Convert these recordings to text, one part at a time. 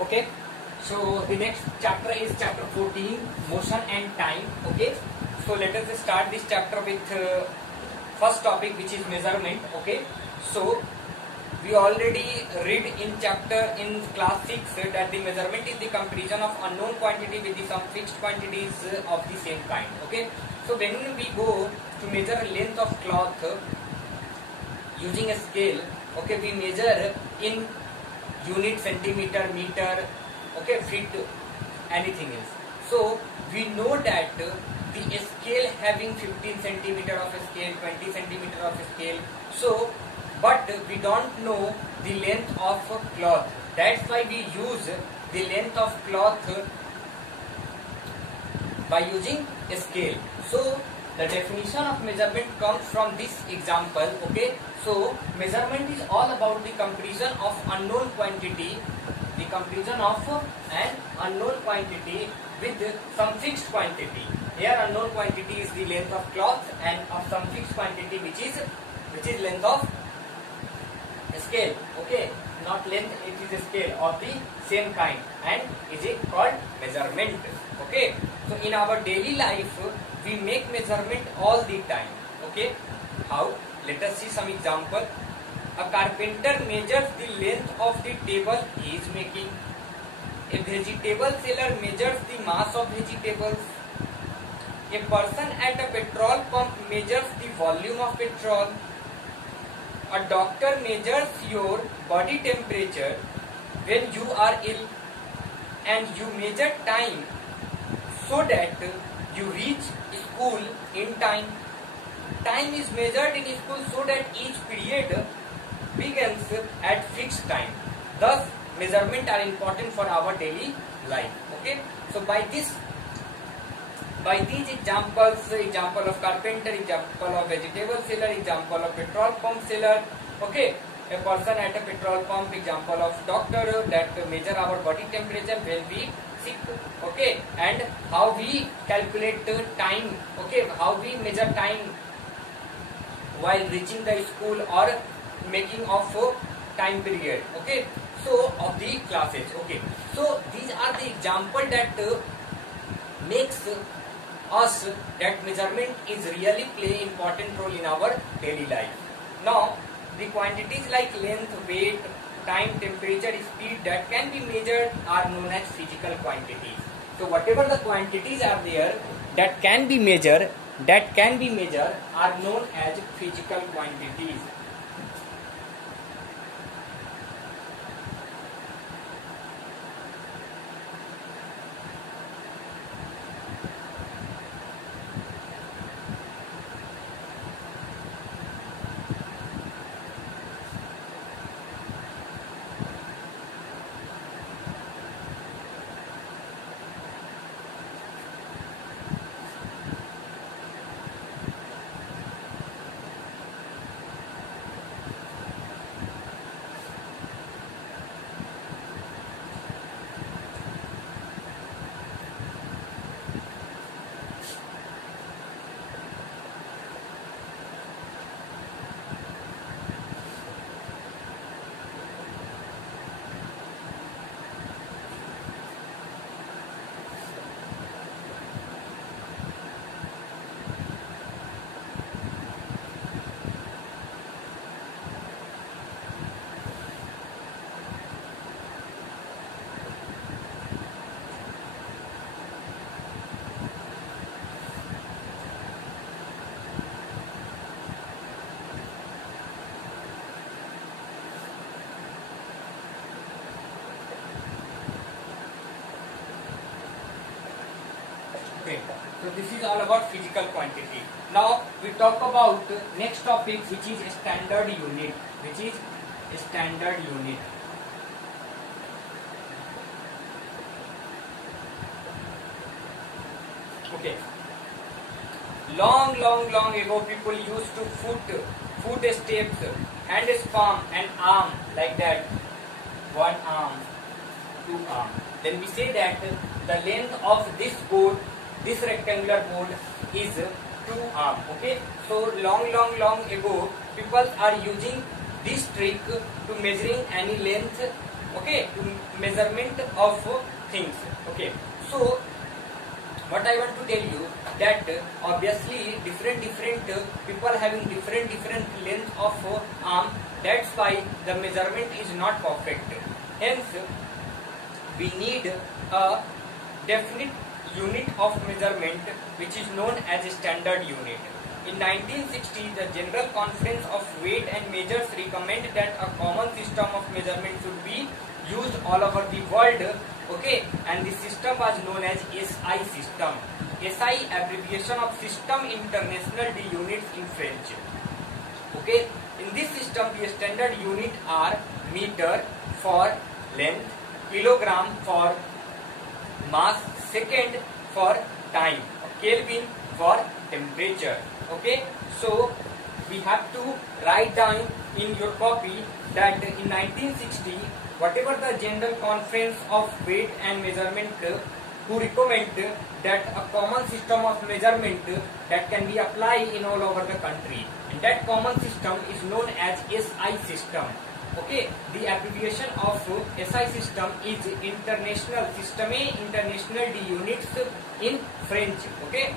Okay, so the next chapter is chapter 14, motion and time. Okay, so let us start this chapter with first topic, which is measurement. Okay, so we already read in class 6 that the measurement is the comparison of unknown quantity with some fixed quantities of the same kind. Okay, so when we go to measure length of cloth using a scale, okay, we measure in unit, centimeter, meter, okay, feet, anything else. So we know that the scale having 15 centimeter of a scale, 20 centimeter of a scale. So but we don't know the length of cloth. That's why we use the length of cloth by using a scale. So the definition of measurement comes from this example. Okay, so measurement is all about the comparison of unknown quantity, the comparison of an unknown quantity with some fixed quantity. Here unknown quantity is the length of cloth and of some fixed quantity which is length of scale. Okay, not length, it is a scale of the same kind and is it called measurement. Okay, so in our daily life we make measurement all the time. Okay, how? Let us see some example. A carpenter measures the length of the table he is making. A vegetable seller measures the mass of vegetables. A person at a petrol pump measures the volume of petrol. A doctor measures your body temperature when you are ill, and you measure time so that you reach school in time. Time is measured in school so that each period begins at fixed time. Thus, measurement are important for our daily life. Okay, so by these examples, example of carpenter, example of vegetable seller, example of petrol pump seller, okay, a person at a petrol pump, example of doctor that measure our body temperature when we sick, okay, and how we calculate time, okay, how we measure time while reaching the school or making of time period, okay, so of the classes. Okay, so these are the example that makes us that measurement is really play important role in our daily life. Now the quantities like length, weight, time, temperature, speed that can be measured are known as physical quantities. So whatever the quantities are there that can be measured are known as physical quantities. Okay, so this is all about physical quantity. Now we talk about next topic, which is standard unit. Okay, long ago people used to foot steps, hand palm and arm like that, one arm, two arm. Then we say that the length of this board, this rectangular board, is 2 arm. Okay, so long ago people are using this trick to measuring any length, okay, to measurement of things. Okay, so what I want to tell you that obviously different people having different length of arm, that's why the measurement is not perfect. Hence we need a definite unit of measurement which is known as a standard unit. In 1960, the General Conference of Weight and Measures recommended that a common system of measurement should be used all over the world. Okay, and the system was known as SI system. SI abbreviation of System International de Units in French. Okay, in this system the standard unit are meter for length, kilogram for mass, second for time, Kelvin for temperature. Okay, so we have to write down in your copy that in 1960 whatever the General Conference of Weight and Measurement who recommend that a common system of measurement that can be applied in all over the country, and that common system is known as SI system. Okay, the abbreviation of SI system is International Système International de Units in French. Okay,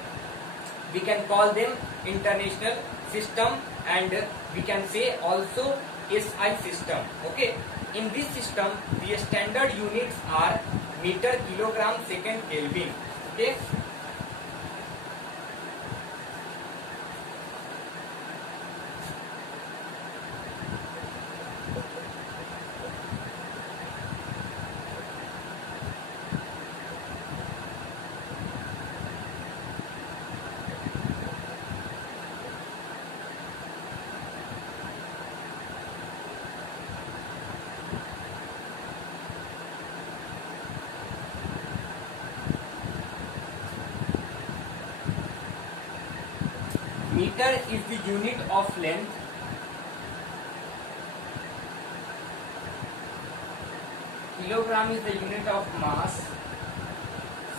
we can call them international system and we can say also SI system. Okay, in this system the standard units are meter, kilogram, second, Kelvin. Okay, meter is the unit of length, kilogram is the unit of mass,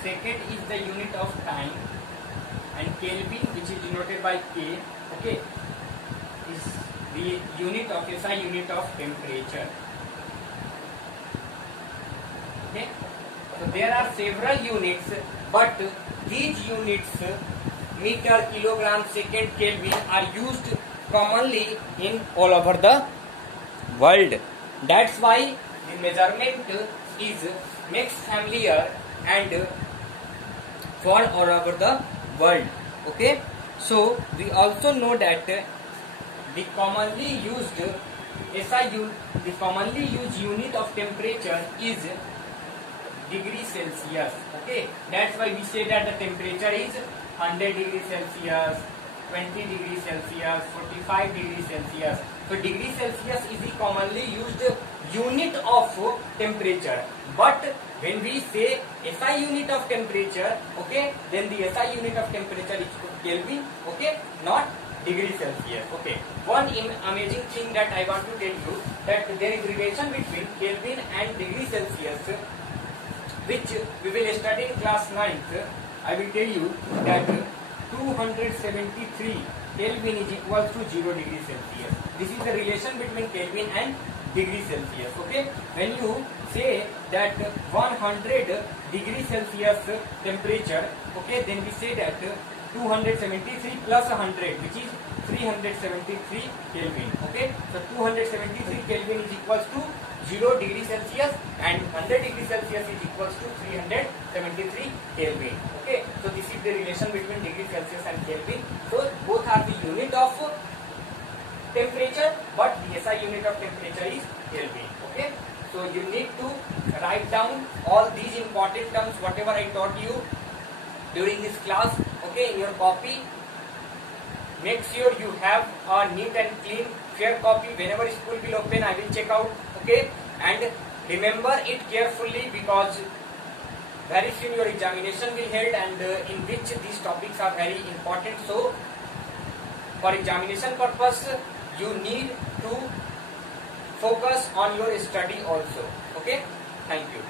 second is the unit of time, and Kelvin, which is denoted by K, okay, is the unit of SI unit of temperature. Okay, so there are several units, but these units meter, kilogram, second, Kelvin are used commonly in all over the world. That's why the measurement is makes familiar and for all over the world. Okay, so we also know that the commonly used the commonly used unit of temperature is degree Celsius. Okay, that's why we say that the temperature is 100 degrees Celsius, 20 degrees Celsius, 45 degrees Celsius. So degree Celsius is the commonly used unit of temperature. But when we say SI unit of temperature, okay, then the SI unit of temperature is Kelvin, okay, not degree Celsius. Okay, one amazing thing that I want to tell you that there is relation between Kelvin and degree Celsius, which we will study in class 9th. I will tell you that 273 Kelvin is equal to 0 degrees Celsius. This is the relation between Kelvin and degree Celsius. Okay, when you say that 100 degree Celsius temperature, okay, then we say that 273 plus 100, which is 373 Kelvin. Okay, so 273 Kelvin is equals to 0 degree Celsius and 100 degree Celsius is equals to 373 Kelvin. Okay, so this is the relation between degree Celsius and Kelvin. So both are the unit of temperature, but the SI unit of temperature is Kelvin. Okay, so you need to write down all these important terms whatever I taught you during this class, okay, in your copy. Make sure you have a neat and clean fair copy. Whenever school will open, I will check out, okay, and remember it carefully because very soon your examination will held and in which these topics are very important. So for examination purpose you need to focus on your study also. Okay, thank you.